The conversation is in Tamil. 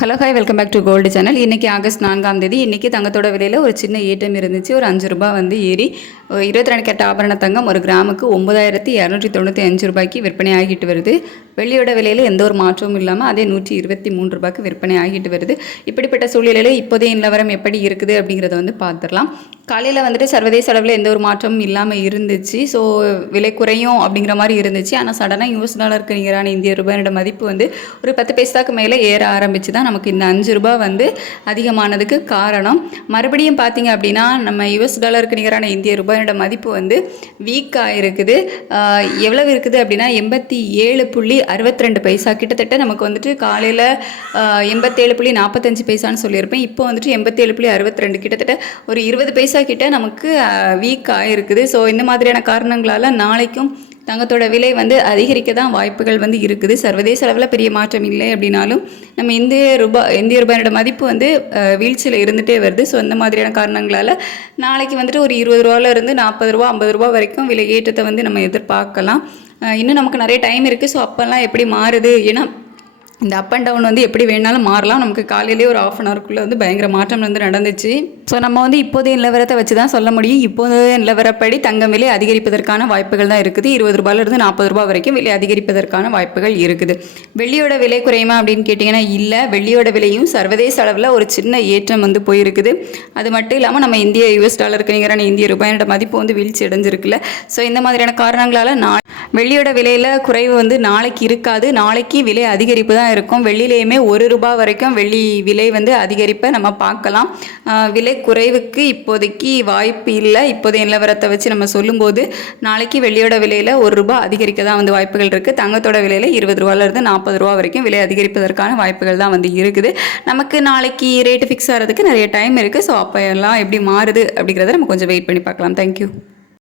Hello hi welcome back to gold channel. இன்றைக்கி ஆகஸ்ட் 4ஆம் தேதி. இன்றைக்கி தங்கத்தோட விலையில் ஒரு சின்ன ஏற்றம் இருந்துச்சு. ஒரு 5 ரூபா வந்து ஏறி 22 கேரட் ஆபரண தங்கம் ஒரு கிராமுக்கு 9,295 ரூபாய்க்கு விற்பனை ஆகிட்டு வருது. வெள்ளியோட விலையில் எந்த ஒரு மாற்றமும் இல்லாமல் அதே 123 ரூபாய்க்கு விற்பனை ஆகிட்டு வருது. இப்படிப்பட்ட சூழ்நிலையில் இப்போதைய நிலவரம் எப்படி இருக்குது அப்படிங்கிறத வந்து பார்த்துடலாம். காலையில் வந்துட்டு சர்வதேச அளவில் எந்த ஒரு மாற்றமும் இல்லாமல் இருந்துச்சு. ஸோ விலை குறையும் அப்படிங்கிற மாதிரி இருந்துச்சு. ஆனால் சடனாக US டாலருக்கு நிகரான இந்திய ரூபாயோட மதிப்பு வந்து ஒரு 10 பைசாக்கு மேலே ஏற ஆரம்பிச்சு தான் நமக்கு இந்த 5 ரூபா வந்து அதிகமானதுக்கு காரணம். மறுபடியும் பார்த்தீங்க அப்படின்னா நம்ம US டாலருக்கு நிகரான இந்திய ரூபாயோட மதிப்பு வந்து வீக்காக இருக்குது. எவ்வளவு இருக்குது அப்படின்னா 87.62 பைசா. கிட்டத்தட்ட நமக்கு வந்துட்டு காலையில் 87.45 பைசான்னு சொல்லியிருப்பேன். இப்போ வந்துட்டு 87.62, கிட்டத்தட்ட ஒரு 20 பைசா கிட்ட நமக்கு வீக் ஆகிருக்குது. ஸோ இந்த மாதிரியான காரணங்களால் நாளைக்கும் தங்கத்தோட விலை வந்து அதிகரிக்க தான் வாய்ப்புகள் வந்து இருக்குது. சர்வதேச அளவில் பெரிய மாற்றம் இல்லை அப்படின்னாலும் நம்ம இந்திய ரூபாயோட மதிப்பு வந்து வீழ்ச்சியில் இருந்துகிட்டே வருது. ஸோ இந்த மாதிரியான காரணங்களால் நாளைக்கு வந்துட்டு ஒரு 20 ரூபாயிலிருந்து 40 ரூபா 50 ரூபா வரைக்கும் விலை ஏற்றத்தை வந்து நம்ம எதிர்பார்க்கலாம். இன்னும் நமக்கு நிறைய டைம் இருக்குது. ஸோ அப்போல்லாம் எப்படி மாறுது, ஏன்னா இந்த அப் அண்ட் டவுன் வந்து எப்படி வேணாலும் மாறலாம். நமக்கு காலையிலேயே ஒரு 1/2 ஹவருக்குள்ளே வந்து பயங்கர மாற்றம் வந்து நடந்துச்சு. ஸோ நம்ம வந்து இப்போதைய நிலவரத்தை வச்சு தான் சொல்ல முடியும். இப்போதைய நிலவரப்படி தங்கம் விலை அதிகரிப்பதற்கான வாய்ப்புகள் தான் இருக்குது. 20 ரூபாயிலிருந்து 40 ரூபாய் வரைக்கும் விலை அதிகரிப்பதற்கான வாய்ப்புகள் இருக்குது. வெள்ளியோட விலை குறையுமா அப்படின்னு கேட்டிங்கன்னா இல்லை. வெள்ளியோட விலையும் சர்வதேச அளவில் ஒரு சின்ன ஏற்றம் வந்து போயிருக்குது. அது மட்டும் இல்லாமல் நம்ம இந்திய US டாலருக்கு நிகரான இந்திய ரூபாயோட மதிப்பு வந்து வீழ்ச்சி அடைஞ்சிருக்குல்ல. ஸோ இந்த மாதிரியான காரணங்களால் வெள்ளியோட விலையில் குறைவு வந்து நாளைக்கு இருக்காது. நாளைக்கு விலை அதிகரிப்பு தான் இருக்கும். வெள்ளியிலையுமே 1 ரூபாய் வரைக்கும் வெள்ளி விலை வந்து அதிகரிப்பை நம்ம பார்க்கலாம். விலை குறைவுக்கு இப்போதைக்கு வாய்ப்பு இல்லை. இப்போதைய நிலவரத்தை வச்சு நம்ம சொல்லும்போது நாளைக்கு வெள்ளியோட விலையில் 1 ரூபாய் அதிகரிக்க தான் வந்து வாய்ப்புகள் இருக்குது. தங்கத்தோட விலையில் 20 ரூபாயிலிருந்து 40 ரூபா வரைக்கும் விலை அதிகரிப்பதற்கான வாய்ப்புகள் தான் வந்து இருக்குது. நமக்கு நாளைக்கு ரேட்டு ஃபிக்ஸ் ஆகிறதுக்கு நிறைய டைம் இருக்குது. ஸோ அப்போ எல்லாம் எப்படி மாறுது அப்படிங்கிறத நம்ம கொஞ்சம் வெயிட் பண்ணி பார்க்கலாம். தேங்க்யூ.